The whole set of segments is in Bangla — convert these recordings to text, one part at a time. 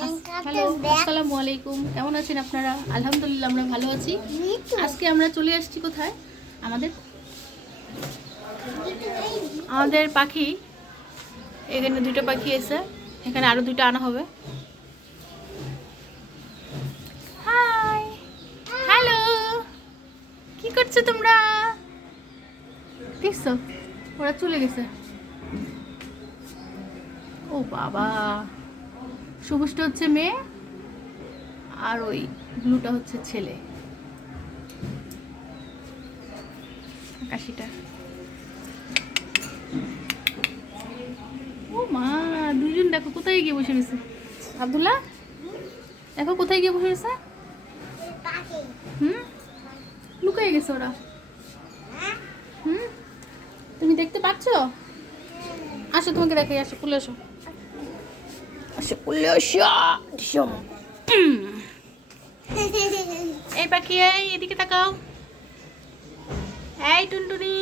হ্যালো আসসালামু আলাইকুম। কেমন আছেন আপনারা? আলহামদুলিল্লাহ আমরা ভালো আছি। আজকে আমরা চলে আসছি কোথায়? আমাদের আমাদের পাখি। এখানে দুটো পাখি এসে এখানে আরও দুটো আনা হবে। হাই। হ্যালো। কি করছ তোমরা? দেখছ? ওরা চলে গেছে। ও বাবা। সবুজটা হচ্ছে মেয়ে, আর ওই ব্লুটা হচ্ছে ছেলে। আকাশিটা। ও মা, দুইজন দেখো, কোথায় গিয়ে বসে রয়েছে? আব্দুল্লাহ, দেখো কোথায় গিয়ে বসে রয়েছে? হুম? লুকিয়ে গেছে ওরা। হুম? তুমি দেখতে পাচ্ছ? আসো তোমাকে দেখাই, আসো, খুলে আসো। এই পাখি এই এদিকে তাকাও। এই টুনটুনি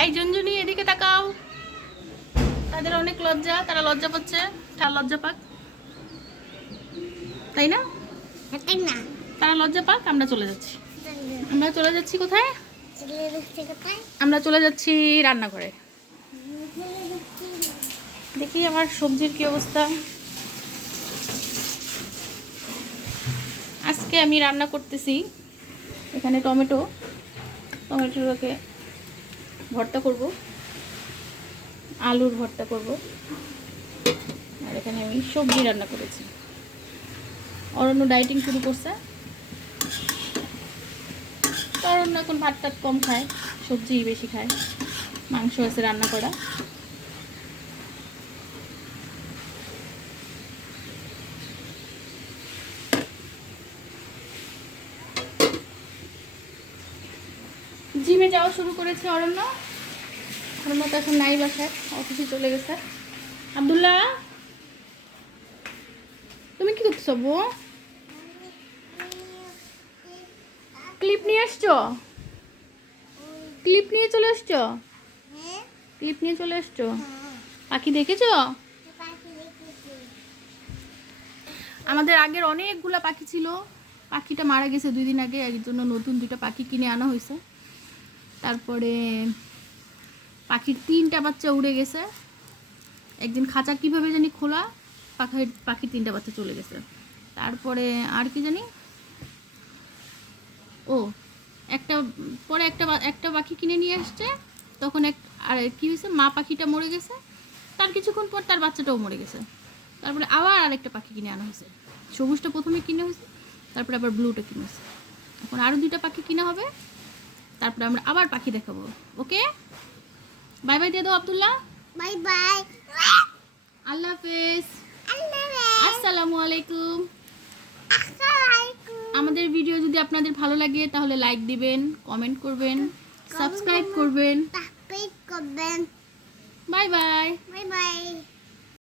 এই জুনজুনি এদিকে তাকাও। তাদের অনেক লজ্জা তারা লজ্জা পাচ্ছে তারা লজ্জা পাক। তাই না? তারা লজ্জা পাক আমরা চলে যাচ্ছি। আমরা চলে যাচ্ছি কোথায়? আমরা চলে যাচ্ছি রান্নাঘরে। দেখি আমার সবজির কি অবস্থা। আজকে আমি রান্না করতেছি এখানে টমেটো। টমেটোকে ভর্তা করব। আলুর ভর্তা করব। আর এখানে আমি সবজি রান্না করেছি। অরণ্য ডাইটিং শুরু করছে। অরণ্য এখন ভাত টাত কম খায়, সবজি বেশি খায়, মাংস আছে রান্না করা। জিমে যাওয়া শুরু করেছে অরণ্য। অরণ্য তো এখন নাই বাসায়, অফিসে চলে গেছে। আবদুল্লাহ, তুমি কি করতেছো বউ ক্লিপ নিয়ে আসছো? ক্লিপ নিয়ে চলে আসছো? ক্লিপ নিয়ে চলে আসছো? পাখি দেখেছ? আমাদের আগের অনেকগুলা পাখি ছিল। পাখিটা মারা গেছে দুই দিন আগে, এর জন্য নতুন দুটো পাখি কিনে আনা হয়েছে। তারপরে পাখির তিনটা বাচ্চা উড়ে গেছে। একদিন খাঁচা কীভাবে জানি খোলা, পাখির পাখির তিনটা বাচ্চা চলে গেছে। তারপরে আর কি জানি? ও, একটা, পরে একটা একটা পাখি কিনে নিয়ে আসছে। তখন এক, আর কী হয়েছে? মা পাখিটা মরে গেছে। তার কিছুক্ষণ পর তার বাচ্চাটাও মরে গেছে। তারপরে আবার আরেকটা পাখি কিনে আনা হয়েছে। সবুজটা প্রথমে কিনে হয়েছে, তারপরে আবার ব্লুটা কিনে হয়েছে। এখন আরও দুইটা পাখি কিনা হবে। তারপরে আমরা আবার পাখি দেখাবো ওকে? বাই বাই দিয়ে দাও আব্দুল্লাহ। Bye bye. আল্লাহ হাফেজ। আসসালামু আলাইকুম। আমাদের ভিডিও যদি আপনাদের ভালো লাগে তাহলে লাইক দিবেন কমেন্ট করবেন সাবস্ক্রাইব করবেন। সাবস্ক্রাইব করবেন। Bye bye. Bye bye.